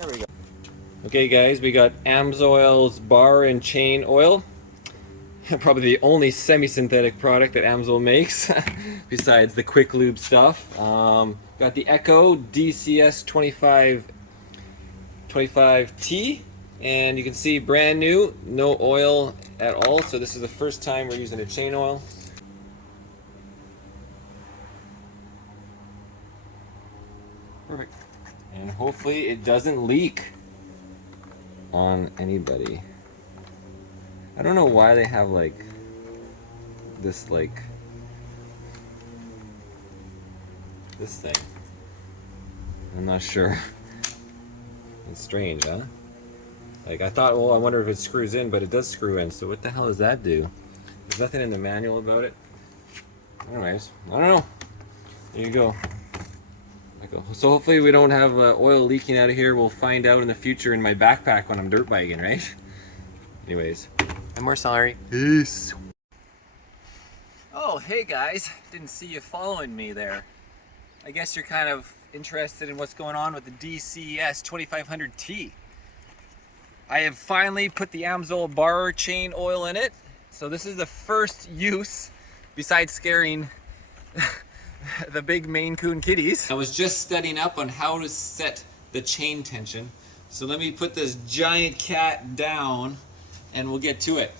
There we go. Okay guys, we got AMSOIL's bar and chain oil. Probably the only semi-synthetic product that AMSOIL makes, besides the quick lube stuff. Got the Echo DCS-2500T, and you can see brand new, no oil at all. So this is the first time we're using a chain oil. Perfect. And hopefully it doesn't leak on anybody. I don't know why they have like this thing. I'm not sure. It's strange, huh? Like I thought, well, I wonder if it screws in, but it does screw in. So what the hell does that do? There's nothing in the manual about it. Anyways, I don't know. There you go. So hopefully we don't have oil leaking out of here. We'll find out in the future in my backpack when I'm dirt biking, right? Anyways, I'm Marcel Irnie. Peace. Oh, hey guys. Didn't see you following me there. I guess you're kind of interested in what's going on with the DCS-2500T. I have finally put the AMSOIL bar chain oil in it. So this is the first use, besides scaring the big Maine Coon kitties. I was just studying up on how to set the chain tension. So let me put this giant cat down and we'll get to it.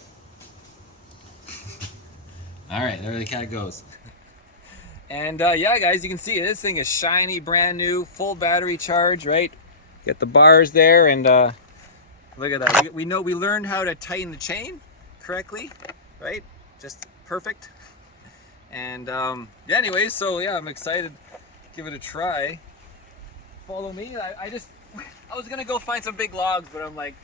All right, there the cat goes. And yeah, guys, you can see this thing is shiny, brand new, full battery charge, right? Get the bars there, and look at that. We learned how to tighten the chain correctly, right? Just perfect. And yeah, anyways, so yeah, I'm excited to give it a try. Follow me. I was gonna go find some big logs, but I'm like,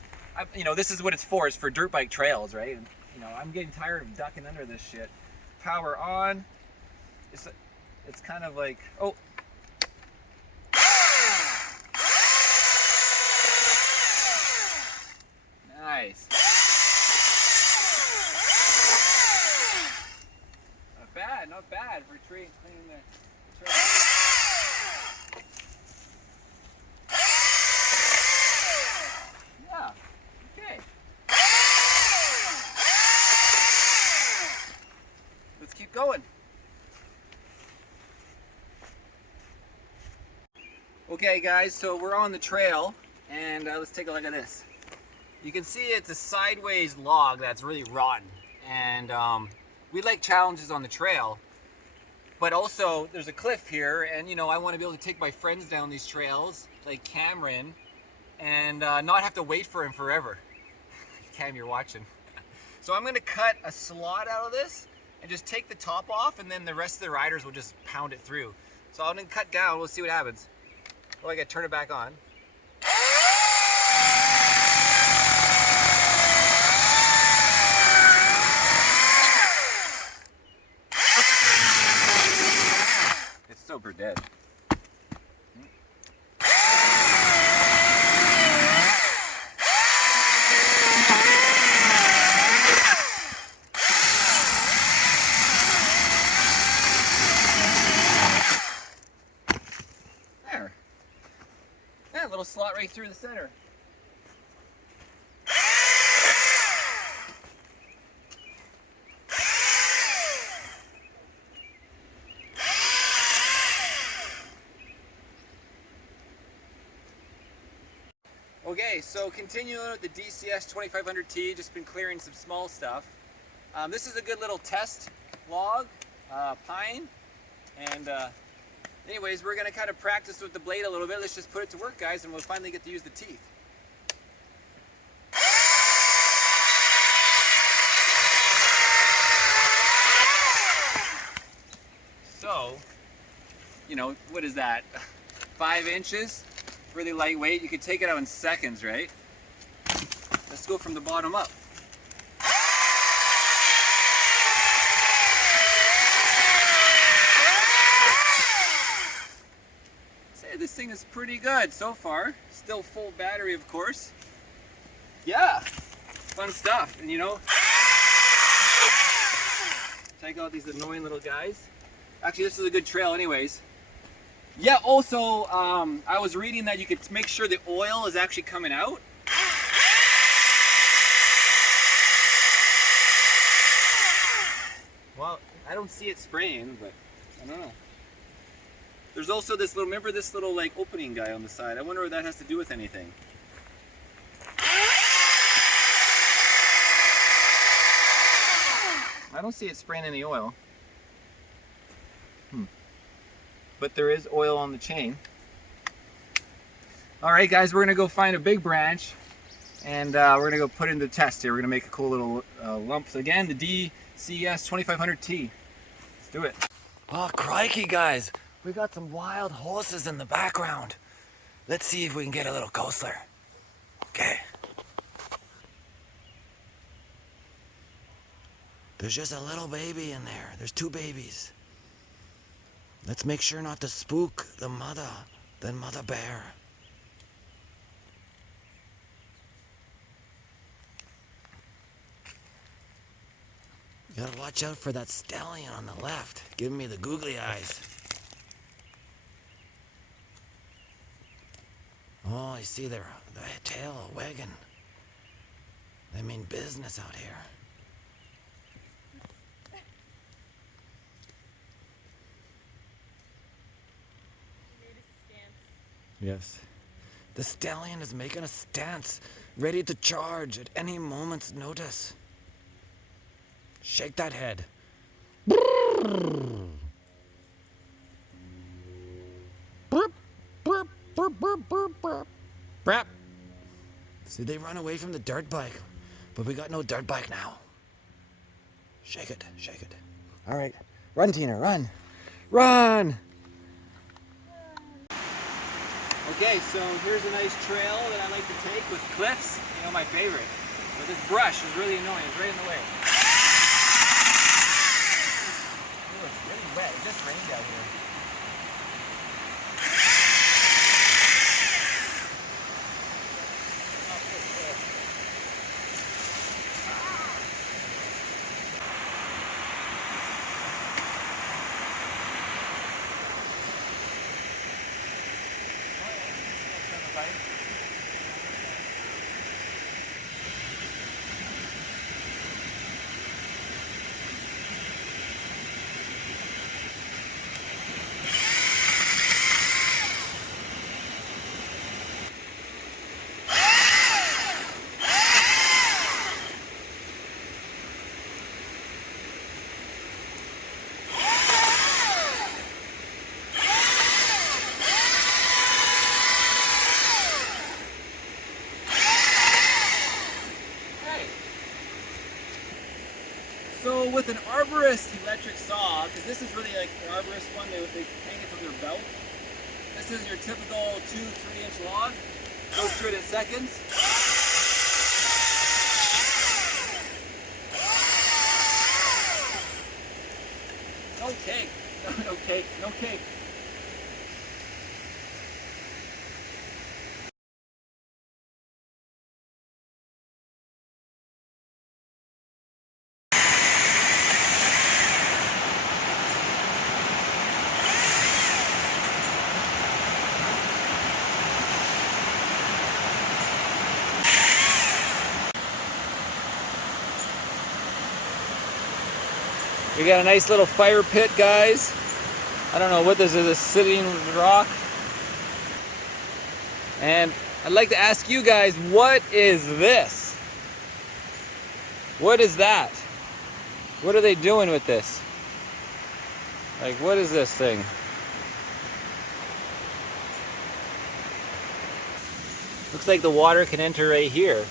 you know, this is what it's for. It's for dirt bike trails, right? And, you know, I'm getting tired of ducking under this shit. Power on. It's kind of like, oh. Nice. Not bad for cleaning the trail. Yeah, okay. Let's keep going. Okay guys, so we're on the trail, and let's take a look at this. You can see it's a sideways log that's really rotten, and we like challenges on the trail, but also there's a cliff here, and you know, I want to be able to take my friends down these trails, like Cameron, and not have to wait for him forever. Cam, you're watching. So I'm going to cut a slot out of this and just take the top off, and then the rest of the riders will just pound it through. So I'm going to cut down, we'll see what happens. Oh, I got to turn it back on. It's super dead. There. Yeah, a little slot right through the center. Okay, so continuing with the DCS-2500T, just been clearing some small stuff. This is a good little test log, pine, and anyways, we're going to kind of practice with the blade a little bit. Let's just put it to work, guys, and we'll finally get to use the teeth. So, you know, what is that? 5 inches? Really lightweight. You could take it out in seconds, right? Let's go from the bottom up. Say this thing is pretty good so far. Still full battery, of course. Yeah, fun stuff. And you know, check out these annoying little guys. Actually, this is a good trail anyways. Yeah, also, I was reading that you could make sure the oil is actually coming out. Well, I don't see it spraying, but I don't know. There's also this little, remember this little like opening guy on the side? I wonder what that has to do with anything. I don't see it spraying any oil. But there is oil on the chain. All right, guys, we're gonna go find a big branch, and we're gonna go put it into test here. We're gonna make a cool little lump. So again, the DCS-2500T. Let's do it. Oh, crikey, guys. We got some wild horses in the background. Let's see if we can get a little closer. Okay. There's just a little baby in there. There's two babies. Let's make sure not to spook the mother, mother bear. You gotta watch out for that stallion on the left, giving me the googly eyes. Oh, I see the tail wagging. They mean business out here. Yes. The stallion is making a stance, ready to charge at any moment's notice. Shake that head. See, they run away from the dirt bike, but we got no dirt bike now. Shake it, shake it. All right, run, Tina, run. Run! Okay, so here's a nice trail that I like to take with cliffs, you know, my favorite. But this brush is really annoying, it's right in the way. Ooh, it's really wet, it just rained out here. So with an arborist electric saw, because this is really like an arborist one, they hang it from their belt. This is your typical 2-3 inch log. Goes through it in seconds. No cake. No cake. No cake. We got a nice little fire pit, guys. I don't know what this is, a sitting rock. And I'd like to ask you guys, what is this? What is that? What are they doing with this? Like, what is this thing? Looks like the water can enter right here.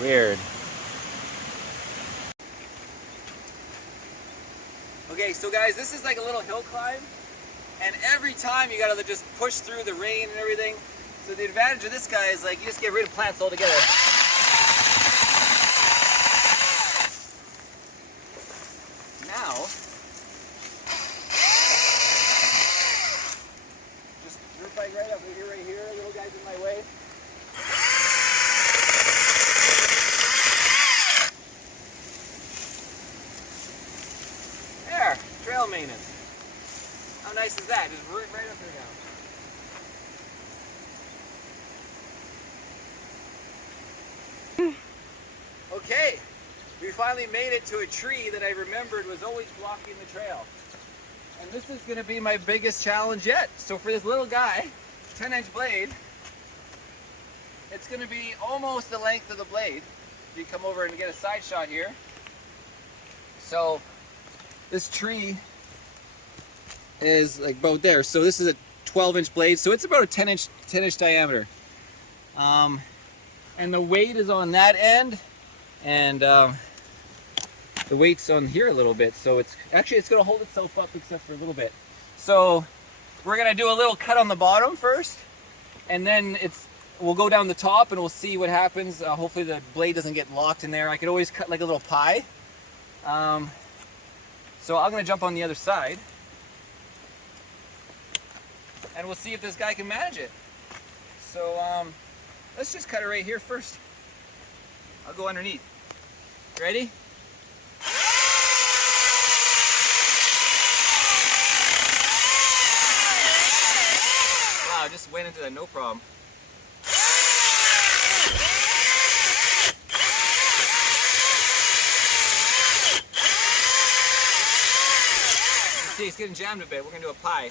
Weird. Okay, so guys, this is like a little hill climb, and every time you gotta just push through the rain and everything. So the advantage of this guy is like you just get rid of plants altogether. Now, just dirt bike right up right here, little guy's in my way. Trail maintenance. How nice is that? Just Okay, we finally made it to a tree that I remembered was always blocking the trail. And this is going to be my biggest challenge yet. So for this little guy, 10-inch blade, it's going to be almost the length of the blade. If you come over and get a side shot here. So this tree is like about there. So this is a 12-inch blade. So it's about a 10-inch diameter. And the weight is on that end, and the weight's on here a little bit. So it's going to hold itself up except for a little bit. So we're going to do a little cut on the bottom first, and then we'll go down the top and we'll see what happens. Hopefully the blade doesn't get locked in there. I could always cut like a little pie. So I'm going to jump on the other side, and we'll see if this guy can manage it. So let's just cut it right here first. I'll go underneath. Ready? Wow, I just went into that, no problem. See, it's getting jammed a bit. We're going to do a pie.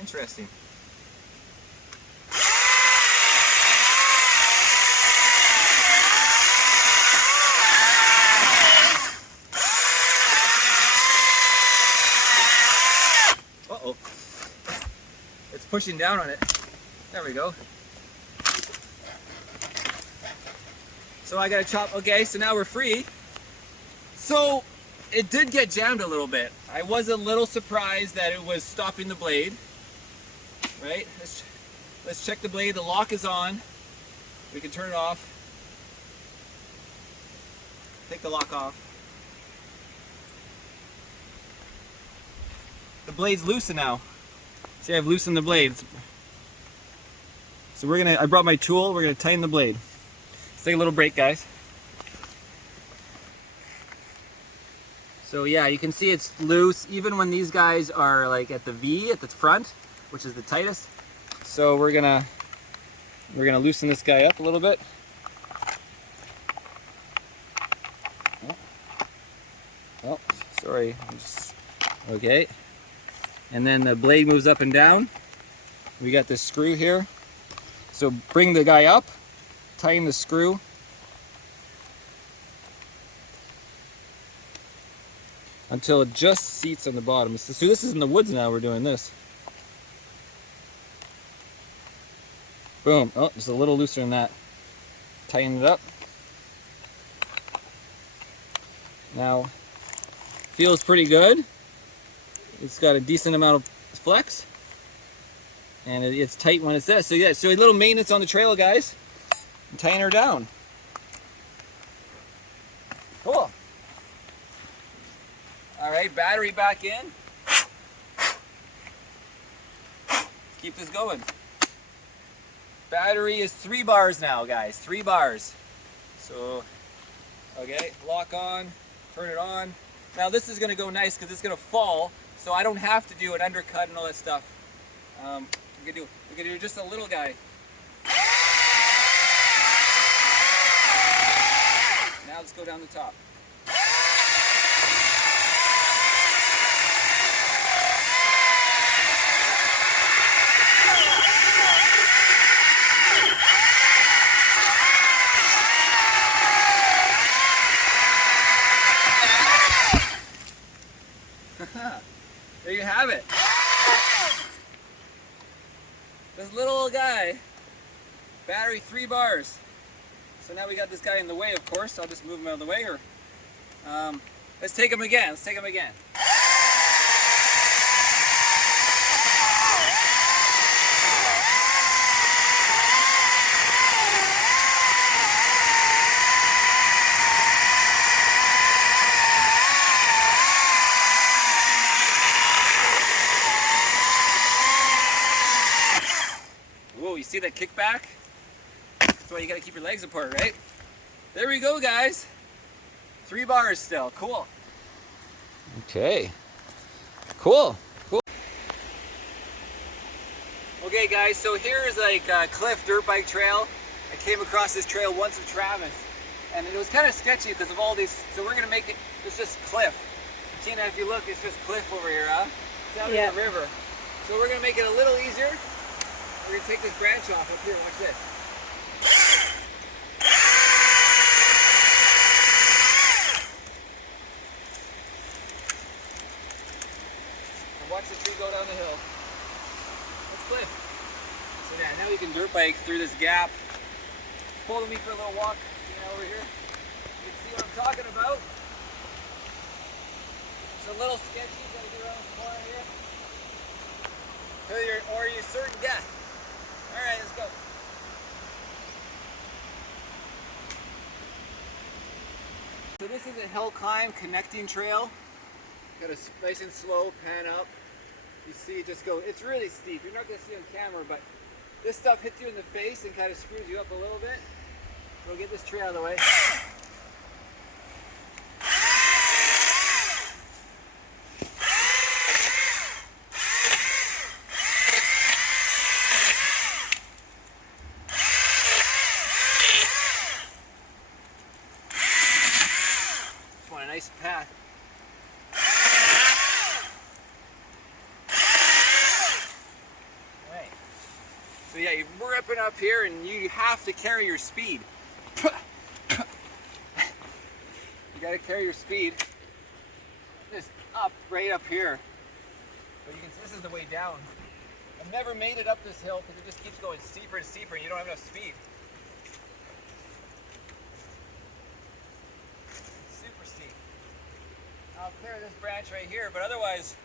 Interesting. Uh-oh. It's pushing down on it. There we go. So I gotta chop. Okay, so now we're free. So it did get jammed a little bit. I was a little surprised that it was stopping the blade. Right? Let's check the blade. The lock is on. We can turn it off. Take the lock off. The blade's loosened now. See, I've loosened the blade. So I brought my tool. We're gonna tighten the blade. Let's take a little break, guys. So yeah, you can see it's loose even when these guys are like at the V at the front, which is the tightest. So we're gonna loosen this guy up a little bit. Oh, sorry. Okay. And then the blade moves up and down. We got this screw here. So bring the guy up, tighten the screw. Until it just seats on the bottom. So this is in the woods now, we're doing this. Boom. Oh, just a little looser than that. Tighten it up. Now, feels pretty good. It's got a decent amount of flex. And it's tight when it's this. So yeah, so a little maintenance on the trail, guys. And tighten her down. Cool. All right, battery back in. Let's keep this going. Battery is 3 bars now, guys. 3 bars. So, okay, lock on, turn it on. Now this is gonna go nice because it's gonna fall, so I don't have to do an undercut and all that stuff. We're gonna do just a little guy. Now let's go down the top. There you have it. This little old guy, battery 3 bars. So now we got this guy in the way, of course. I'll just move him out of the way here. Let's take him again. Let's take him again. see that kickback? That's why you gotta keep your legs apart, right? There we go, guys. 3 bars still, cool. Okay, cool. Okay guys, so here is like Cliff dirt bike trail. I came across this trail once with Travis, and it was kind of sketchy because of all these, so we're gonna make it, it's just Cliff. Tina, if you look, it's just Cliff over here, huh? It's out in the river. So we're gonna make it a little easier. We're gonna take this branch off up here, watch this. And watch the tree go down the hill. That's Cliff. So yeah, now we can dirt bike through this gap. Follow me for a little walk, over here. You can see what I'm talking about. It's a little sketchy, gotta get around the corner here. Or you're certain death. Alright, let's go. So this is a hill climb connecting trail. Got a nice and slow pan up. You see it just go, it's really steep. You're not going to see it on camera, but this stuff hits you in the face and kind of screws you up a little bit. So we'll get this tree out of the way. Just want a nice path. So yeah, you're ripping up here and you have to carry your speed. You gotta carry your speed. Just up, right up here. But you can see this is the way down. I've never made it up this hill because it just keeps going steeper and steeper and you don't have enough speed. It's super steep. I'll clear this branch right here, but otherwise,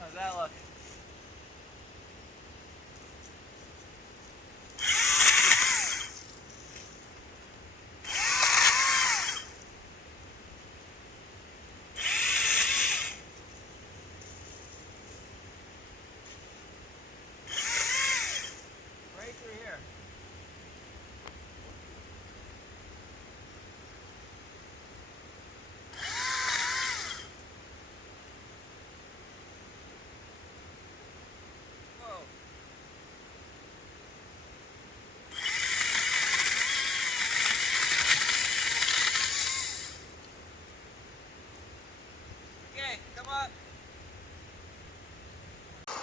how's that look? Right through here. Whoa. Okay, come on.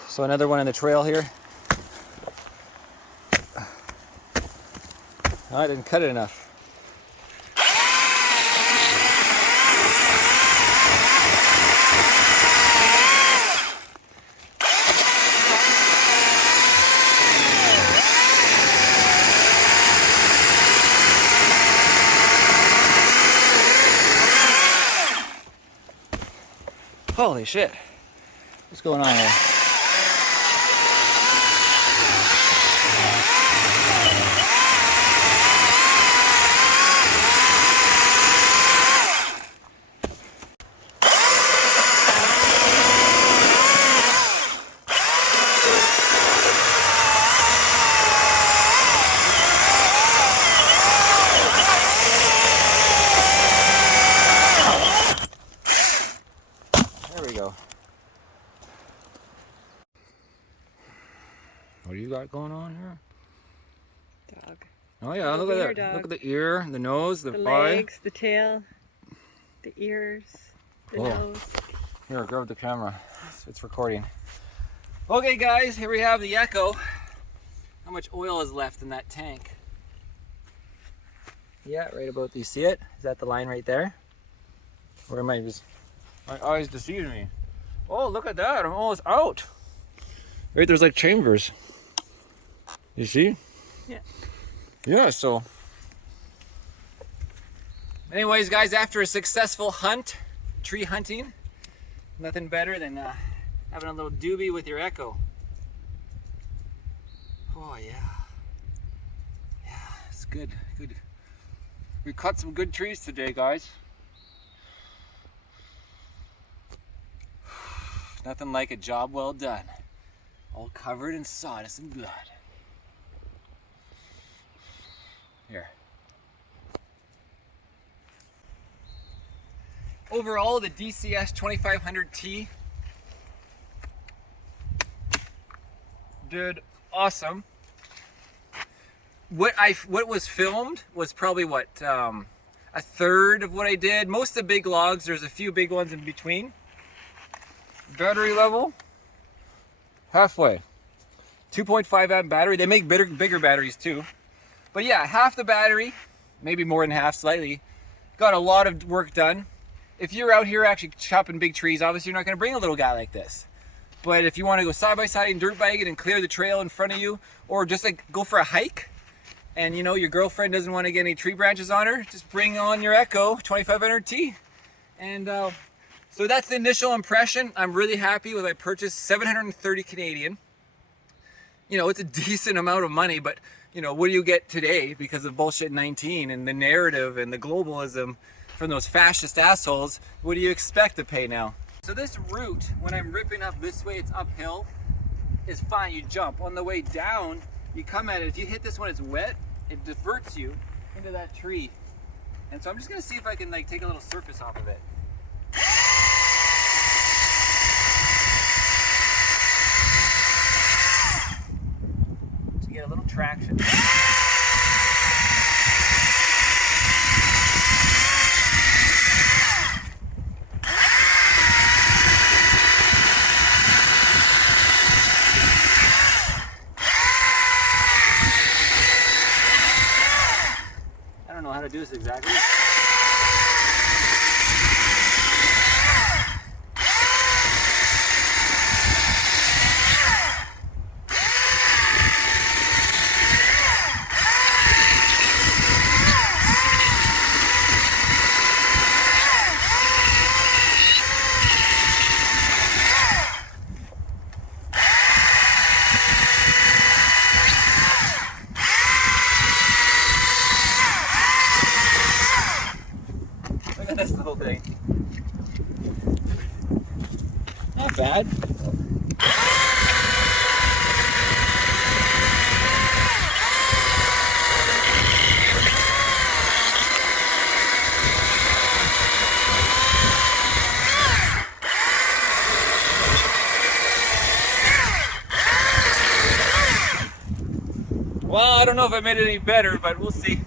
So another one on the trail here. Oh, I didn't cut it enough. Holy shit. What's going on here? There we go. What do you got going on here? Dog. Oh yeah, look at that. Dog. Look at the ear, the nose, the eye. Legs, the tail, the ears, the nose. Here, grab the camera. It's recording. Okay guys, here we have the Echo. How much oil is left in that tank? Yeah, right about, do you see it? Is that the line right there? Or am I just, my eyes deceived me? Oh, look at that, I'm almost out. Right, there's like chambers. You see? Yeah. Yeah, so. Anyways, guys, after a successful hunt, tree hunting, nothing better than having a little doobie with your Echo. Oh yeah. Yeah, it's good, good. We cut some good trees today, guys. Nothing like a job well done. All covered in sawdust and blood. Here. Overall, the DCS-2500T did awesome. What was filmed was probably what, a third of what I did. Most of the big logs, there's a few big ones in between. Battery level, halfway. 2.5 amp battery. They make bigger batteries too. But yeah, half the battery, maybe more than half slightly. Got a lot of work done. If you're out here actually chopping big trees, obviously you're not going to bring a little guy like this. But if you want to go side by side and dirt bike it and clear the trail in front of you, or just like go for a hike, and you know your girlfriend doesn't want to get any tree branches on her, just bring on your Echo 2500T. And so that's the initial impression. I'm really happy with I purchased 730 Canadian. You know, it's a decent amount of money, but you know, what do you get today because of bullshit 19 and the narrative and the globalism from those fascist assholes? What do you expect to pay now? So this route, when I'm ripping up this way, it's uphill, is fine. You jump. On the way down, you come at it. If you hit this when it's wet, it diverts you into that tree. And so I'm just gonna see if I can like take a little surface off of it. To get a little traction. I don't know how to do this exactly. That's the whole thing. Not bad. Well, I don't know if I made it any better, but we'll see.